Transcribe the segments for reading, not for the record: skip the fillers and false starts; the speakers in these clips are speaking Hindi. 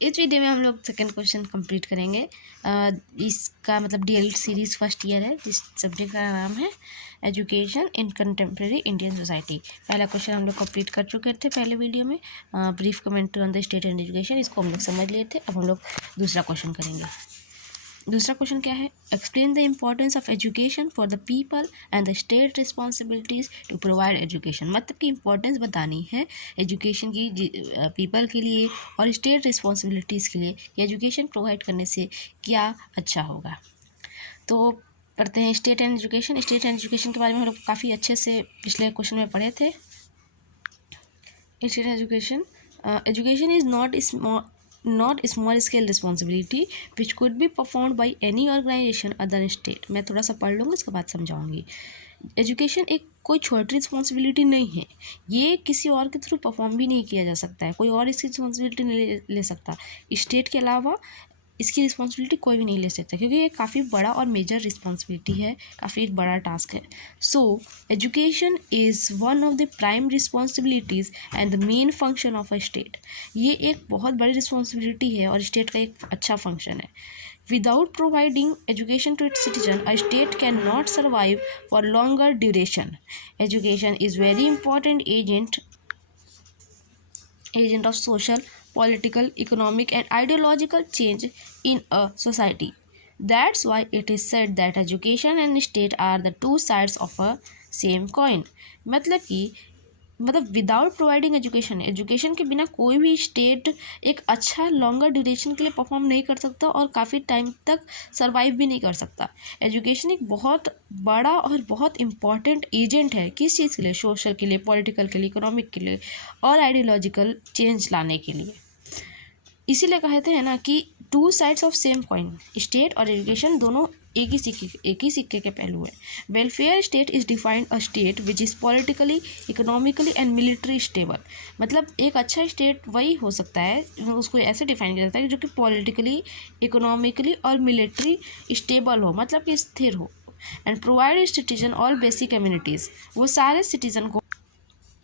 इस वीडियो में हम लोग सेकंड क्वेश्चन कंप्लीट करेंगे। इसका मतलब डीएलएड सीरीज़ फर्स्ट ईयर है, जिस सब्जेक्ट का नाम है education in contemporary Indian society. पहला क्वेश्चन हम लोग कंप्लीट कर चुके थे पहले वीडियो में, brief commentary on the state and education. इसको हम लोग समझ लिए थे। अब हम लोग दूसरा क्वेश्चन करेंगे। दूसरा क्वेश्चन क्या है? Explain the importance of education for the people and the state responsibilities to provide education. मतलब कि इम्पोर्टेंस बतानी है एजुकेशन की पीपल के लिए और स्टेट रिस्पॉन्सिबिलिटीज़ के लिए कि एजुकेशन प्रोवाइड करने से क्या अच्छा होगा। तो पढ़ते हैं state and education. State and education के बारे में हम लोग काफ़ी अच्छे से पिछले क्वेश्चन में पढ़े थे। State education, education is not small scale responsibility which could be performed by any organization other than state। मैं थोड़ा सा पढ़ लूँगी, उसके बाद समझाऊंगी। एजुकेशन एक कोई छोटी रिस्पॉन्सिबिलिटी नहीं है, ये किसी और के थ्रू परफॉर्म भी नहीं किया जा सकता है, कोई और इसकी रिस्पॉन्सिबिलिटी नहीं ले सकता। स्टेट के अलावा इसकी रिस्पॉन्सिबिलिटी कोई भी नहीं ले सकता, क्योंकि ये काफ़ी बड़ा और मेजर रिस्पॉन्सिबिलिटी है, काफ़ी बड़ा टास्क है। So education is one of the prime responsibilities and the main function of a state. ये एक बहुत बड़ी रिस्पॉन्सिबिलिटी है और स्टेट का एक अच्छा फंक्शन है। Without providing education to its citizen a state can not survive for longer duration. Education is very important agent of social, political, economic and ideological change in a society. That's why it is said that education and state are the two sides of a same coin। मतलब विदाउट प्रोवाइडिंग एजुकेशन के बिना कोई भी स्टेट एक अच्छा लॉन्गर ड्यूरेशन के लिए परफॉर्म नहीं कर सकता और काफ़ी टाइम तक सर्वाइव भी नहीं कर सकता। एजुकेशन एक बहुत बड़ा और बहुत इम्पॉर्टेंट एजेंट है। किस चीज़ के लिए? सोशल के लिए, पॉलिटिकल के लिए, इकोनॉमिक के लिए और आइडियोलॉजिकल चेंज लाने के लिए। इसीलिए कहते हैं ना कि to sides of same coin. State और एजुकेशन दोनों एक ही सिक्के के पहलू है। Welfare state is defined a state which is politically, economically and military stable. मतलब एक अच्छा स्टेट वही हो सकता है, उसको ऐसे डिफाइन किया जाता है जो कि पॉलिटिकली, इकोनॉमिकली और मिलिट्री स्टेबल हो, मतलब कि स्थिर हो। And provide citizen all basic communities, वो सारे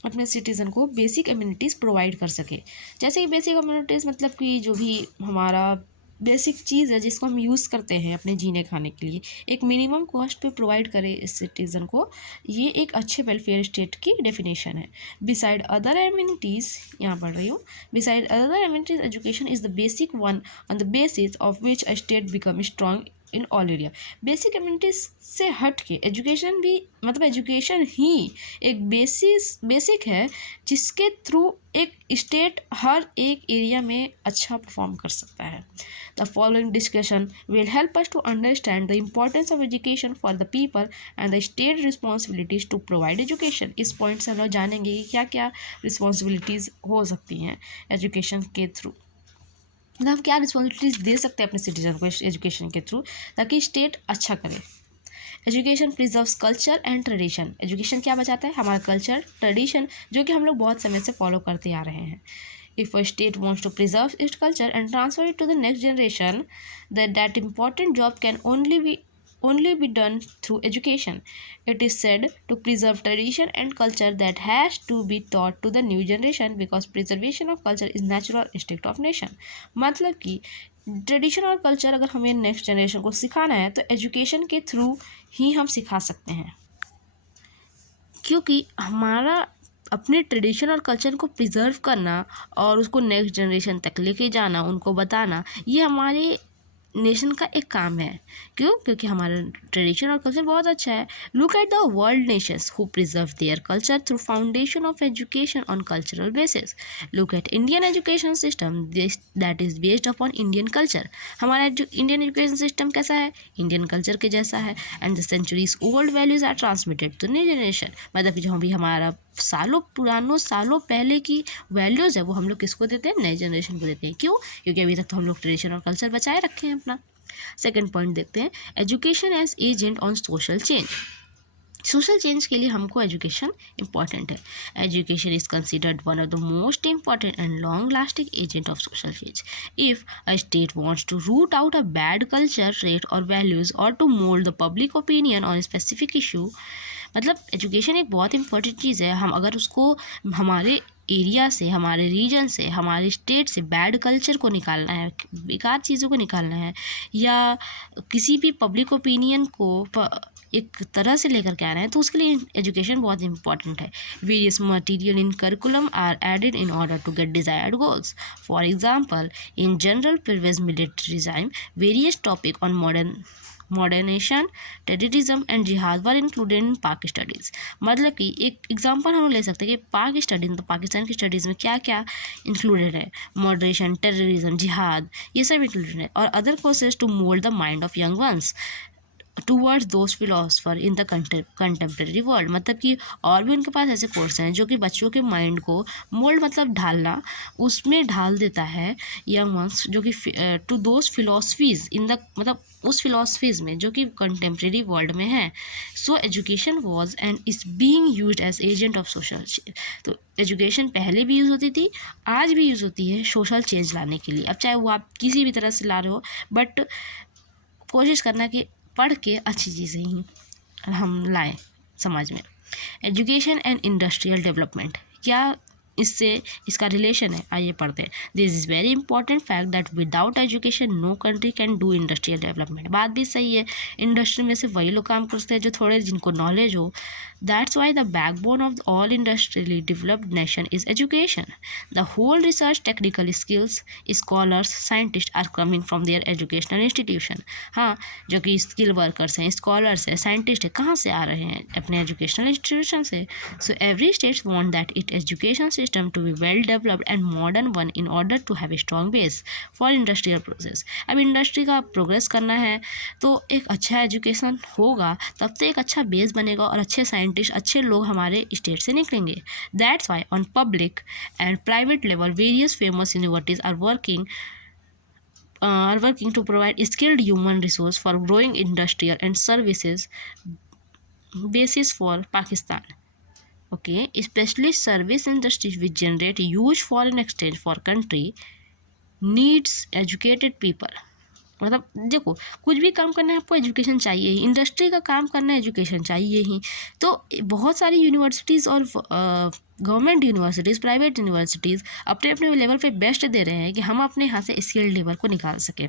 अपने सिटीज़न को बेसिक कम्युनिटीज़ प्रोवाइड कर सके। जैसे कि बेसिक कम्युनिटीज़ मतलब कि जो भी हमारा बेसिक चीज़ है जिसको हम यूज़ करते हैं अपने जीने खाने के लिए, एक मिनिमम कॉस्ट पे प्रोवाइड करे इस सिटीज़न को। ये एक अच्छे वेलफेयर स्टेट की डेफिनेशन है। बिसाइड अदर एमिनिटीज़, यहाँ पढ़ रही हूँ, beside other amenities education is the basic one on the basis of which a state become strong in all area. Basic communities से हट के एजुकेशन भी, मतलब एजुकेशन ही एक बेसिक है जिसके थ्रू एक स्टेट हर एक एरिया में अच्छा परफॉर्म कर सकता है। The following discussion will help us to understand the importance of education for the people and the state responsibilities to provide education. इस पॉइंट से हम लोग जानेंगे कि क्या क्या रिस्पॉन्सिबिलिटीज़ हो सकती हैं एजुकेशन के थ्रू। मतलब हम क्या रिस्पॉन्सिबिलिटीज़ दे सकते हैं अपने सिटीजन को एजुकेशन के थ्रू, ताकि स्टेट अच्छा करे। Education preserves culture and tradition. Education क्या बचाता है? हमारा कल्चर, ट्रेडिशन, जो कि हम लोग बहुत समय से फॉलो करते आ रहे हैं। If a state wants to preserve its culture and transfer it to the next generation, that important job can only be done through education. It is said to preserve tradition and culture that has to be taught to the new generation because preservation of culture is natural instinct of nation। मतलब कि ट्रेडिशन और कल्चर अगर हमें नेक्स्ट जनरेशन को सिखाना है तो एजुकेशन के थ्रू ही हम सिखा सकते हैं, क्योंकि हमारा अपने ट्रेडिशन और कल्चर को प्रिजर्व करना और उसको नेक्स्ट जनरेशन तक लेके जाना, उनको बताना, ये हमारे नेशन का एक काम है। क्यों? क्योंकि हमारा ट्रेडिशन और कल्चर बहुत अच्छा है। Look at the world nations who preserve their culture through foundation of education on cultural basis. Look at Indian education system that is based upon Indian culture. हमारा इंडियन एजुकेशन सिस्टम कैसा है? इंडियन कल्चर के जैसा है। And the centuries old values are transmitted to new generation. मतलब कि जो भी हमारा सालों पहले की वैल्यूज़ है वो हम लोग किसको देते हैं? नए जनरेशन को देते हैं। क्यों? क्योंकि अभी तक तो हम लोग ट्रेडिशन और कल्चर बचाए रखे हैं अपना। सेकंड पॉइंट देखते हैं, education as agent on social change. Social change के लिए हमको एजुकेशन इंपॉर्टेंट है। Education is considered one of the most important and long lasting agent of social change. If a state wants to root out a bad culture, trait or values or to mould the public opinion on specific issue, मतलब एजुकेशन एक बहुत इंपॉर्टेंट चीज़ है। हम अगर उसको हमारे एरिया से, हमारे रीजन से, हमारे स्टेट से बैड कल्चर को निकालना है, बेकार चीज़ों को निकालना है, या किसी भी पब्लिक ओपिनियन को एक तरह से लेकर के आ रहे हैं, तो उसके लिए एजुकेशन बहुत इंपॉर्टेंट है. Various material in curriculum are added in order to get desired goals. For example, in general previous militarism, various topic on modernisation, terrorism and जिहाद वर इंक्लूडेड इन पाक स्टडीज़. मतलब कि एक एग्जांपल हम ले सकते हैं कि पाक स्टडीज, तो पाकिस्तान की स्टडीज़ में क्या क्या इंक्लूडेड है. मॉडरेशन, टेररिज्म, जिहाद, ये सब इंक्लूडेड है. और other courses to mould the mind of young ones towards those philosopher in the contemporary world. मतलब कि और भी उनके पास ऐसे कोर्स हैं जो कि बच्चों के माइंड को मोल्ड, मतलब ढालना, उसमें ढाल देता है यंग वंस, जो कि to those philosophies in the, मतलब उस फिलोसफीज में जो कि कंटेम्प्रेरी वर्ल्ड में है. So education was and is being used as agent of social. तो एजुकेशन पहले भी यूज़ होती थी, आज भी यूज़ होती है सोशल चेंज लाने के लिए. अब चाहे वो आप किसी भी तरह से ला रहे हो, बट कोशिश करना कि पढ़ के अच्छी चीज़ें ही हम लाएं समाज में. एजुकेशन एंड इंडस्ट्रियल डेवलपमेंट, क्या इससे इसका रिलेशन है, आइए पढ़ते हैं. This is very important fact that without education no country can do industrial development. बात भी सही है, इंडस्ट्री में से वही लोग काम करते हैं जो थोड़े, जिनको नॉलेज हो. That's why the backbone of all industrially developed nation is education. The whole research, technical skills, scholars, scientist are coming from their educational institution. हाँ, जो कि स्किल वर्कर्स हैं, स्कॉलर्स हैं, साइंटिस्ट हैं, कहाँ से आ रहे हैं? अपने एजुकेशनल इंस्टीट्यूशन से. So every state want that it education system to be well developed and modern one in order to have a strong base for industrial process. अब इंडस्ट्री का प्रोग्रेस करना है तो एक अच्छा एजुकेशन होगा, तब तो एक अच्छा बेस बनेगा और अच्छे साइंटिस्ट, अच्छे लोग हमारे स्टेट से निकलेंगे. That's why on public and private level various famous universities are working to provide skilled human resource for growing industrial and services basis for Pakistan. Okay, especially service industries which generate huge foreign exchange for country needs educated people. मतलब देखो, कुछ भी काम करना है आपको एजुकेशन चाहिए ही, इंडस्ट्री का काम करना है एजुकेशन चाहिए ही. तो बहुत सारी यूनिवर्सिटीज़ और गवर्नमेंट यूनिवर्सिटीज़, प्राइवेट यूनिवर्सिटीज़ अपने अपने लेवल पे बेस्ट दे रहे हैं कि हम अपने यहाँ से स्किल लेवल को निकाल सकें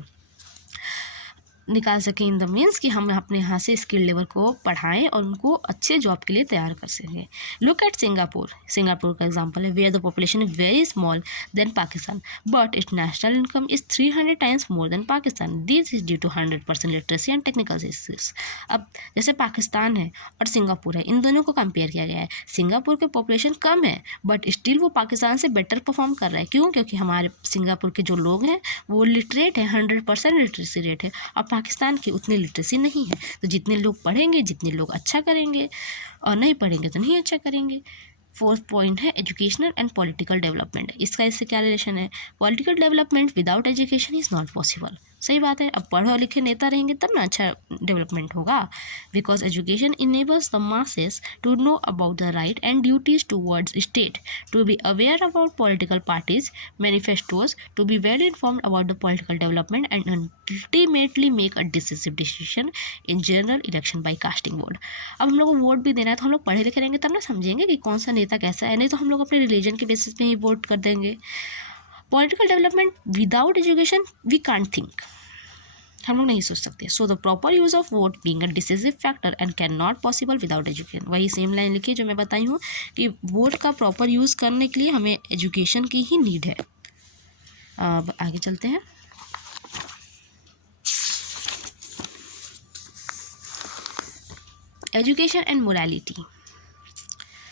इन द मीन्स कि हम अपने यहाँ से स्किल लेवल को पढ़ाएं और उनको अच्छे जॉब के लिए तैयार कर सकें. लुक एट सिंगापुर का एग्जांपल है, where the population is very small than Pakistan but its national income is 300 times more than Pakistan. This is due to 100% literacy and technical skills. अब जैसे पाकिस्तान है और सिंगापुर है, इन दोनों को कंपेयर किया गया है. सिंगापुर की पॉपुलेशन कम है बट स्टिल वो पाकिस्तान से बेटर परफॉर्म कर रहा है. क्यों? क्योंकि हमारे सिंगापुर के जो लोग हैं वो लिटरेट है, 100% लिटरेसी रेट है, और पाकिस्तान की उतनी लिटरेसी नहीं है. तो जितने लोग पढ़ेंगे, जितने लोग अच्छा करेंगे, और नहीं पढ़ेंगे तो नहीं अच्छा करेंगे. फोर्थ पॉइंट है एजुकेशनल एंड पॉलिटिकल डेवलपमेंट. इससे क्या रिलेशन है? Political development without education is not possible. सही बात है, अब पढ़ो लिखे नेता रहेंगे तब ना अच्छा डेवलपमेंट होगा. Because education enables the masses to know about the right and duties towards state, to be aware about political parties manifestos, to be well informed about the political development and ultimately make a decisive decision in general election by casting vote. अब हम लोग को वोट भी देना है तो हम लोग पढ़े लिखे रहेंगे तब ना समझेंगे कि कौन सा नेता कैसा है, नहीं तो हम लोग अपने रिलीजन के बेसिस पे ही वोट कर देंगे. Political development without education we can't think, हम लोग नहीं सोच सकते. So the proper use of vote being a decisive factor and can not possible without education. वही सेम लाइन लिखी जो मैं बताई हूँ कि वोट का प्रॉपर यूज़ करने के लिए हमें एजुकेशन की ही नीड है. अब आगे चलते हैं. Education and morality.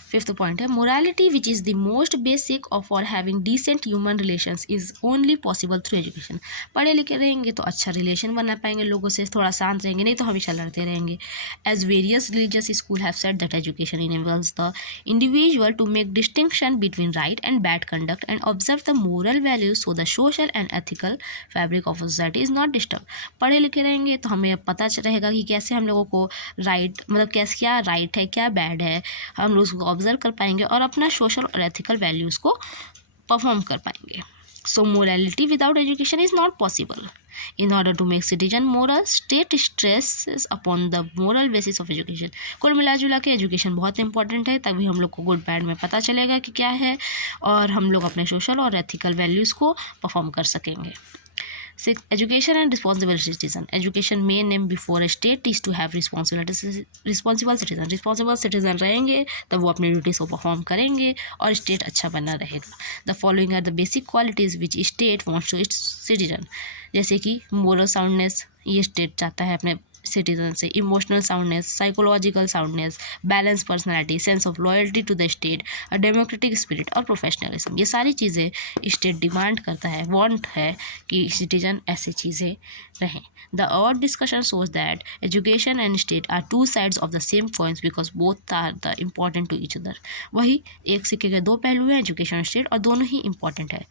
Fifth point है morality which is the most basic of for having decent human relations is only possible through education. पढ़े लिखे रहेंगे तो अच्छा रिलेशन बना पाएंगे लोगों से, थोड़ा शांत रहेंगे, नहीं तो हमेशा लड़ते रहेंगे. As various religious school have said that education enables the individual to make distinction between right and bad conduct and observe the moral values so the social and ethical fabric of society is not disturb. पढ़े लिखे रहेंगे तो हमें पता रहेगा कि कैसे हम लोगों को राइट, मतलब कैसे, क्या राइट है क्या बैड है, हम लोग उसको ऑब्जर्व कर पाएंगे और अपना सोशल और एथिकल वैल्यूज़ को परफॉर्म कर पाएंगे. So morality without education is not possible. In order to make citizen moral, state stresses upon the moral basis of education. कुल मिला जुला के एजुकेशन बहुत इंपॉर्टेंट है, तभी हम लोग को गुड बैड में पता चलेगा कि क्या है, और हम लोग अपने सोशल और एथिकल वैल्यूज़ को परफॉर्म कर सकेंगे. 6. Education and responsible citizen. Education main aim before a state is to have responsible citizen. Responsible citizen रहेंगे तब वो अपनी ड्यूटीज़ को परफॉर्म करेंगे और स्टेट अच्छा बना रहेगा. The following are the basic qualities which state wants to its citizen. जैसे कि moral soundness, ये स्टेट चाहता है अपने सिटीजन से. Emotional soundness, psychological soundness, balance personality, sense of loyalty to the state, democratic spirit और प्रोफेशनलिज्म. ये सारी चीज़ें स्टेट डिमांड करता है, वांट है कि सिटीजन ऐसी चीज़ें रहें. The our discussion shows that education and state are two sides of the same coins because both are the important to each other. वही एक सिक्के के दो पहलू हैं, एजुकेशन और स्टेट, और दोनों ही इंपॉर्टेंट है.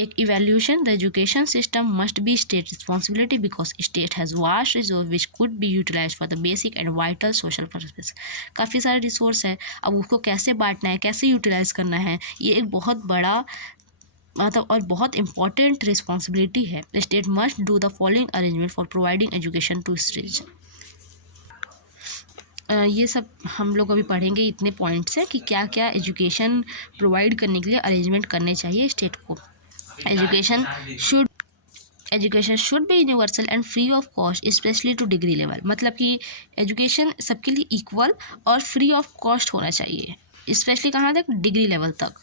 एक evaluation, the education system must be state responsibility because state has vast resource which could be utilize for the basic and vital social purpose. काफ़ी सारे रिसोर्स है, अब उसको कैसे बांटना है, कैसे यूटिलाइज करना है, ये एक बहुत बड़ा मतलब और बहुत इंपॉर्टेंट रिस्पॉन्सिबिलिटी है. State must do the following arrangement for providing education to citizen. ये सब हम लोग अभी पढ़ेंगे. इतने पॉइंट्स हैं कि क्या क्या एजुकेशन प्रोवाइड करने के लिए अरेंजमेंट करने चाहिए स्टेट को. Education should be universal and free of cost, especially to degree level. मतलब कि एजुकेशन सबके लिए इक्वल और फ्री ऑफ कॉस्ट होना चाहिए, स्पेशली कहाँ तक, डिग्री लेवल तक.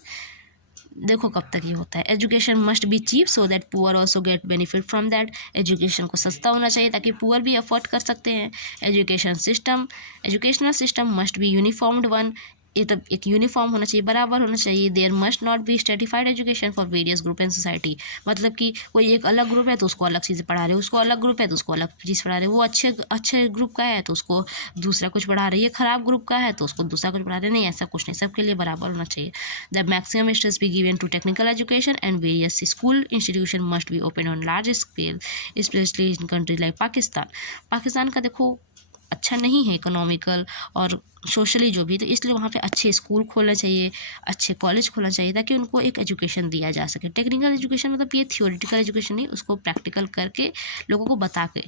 देखो कब तक ये होता है. Education must be cheap so that poor also get benefit from that. Education को सस्ता होना चाहिए ताकि पुअर भी अफोर्ड कर सकते हैं. Educational system must be uniformed one. ये तब एक यूनिफॉर्म होना चाहिए, बराबर होना चाहिए. There must not be stratified education for various group and society. मतलब कि कोई एक अलग ग्रुप है तो उसको अलग चीज़ें पढ़ा रहे, उसको अलग ग्रुप है तो उसको अलग चीज़ पढ़ा रहे. वो अच्छे ग्रुप का है तो उसको दूसरा कुछ पढ़ा रहे, ये खराब ग्रुप का है तो उसको दूसरा कुछ पढ़ा रहे. नहीं, ऐसा कुछ नहीं, सबके लिए बराबर होना चाहिए. The maximum stress be given to technical education and various school institution must be open on large scale, specially in country like Pakistan. Pakistan का देखो अच्छा नहीं है इकोनॉमिकल और सोशली जो भी, तो इसलिए वहाँ पे अच्छे स्कूल खोलना चाहिए, अच्छे कॉलेज खोलना चाहिए ताकि उनको एक एजुकेशन दिया जा सके. टेक्निकल एजुकेशन मतलब ये थियोरेटिकल एजुकेशन नहीं, उसको प्रैक्टिकल करके लोगों को बता के.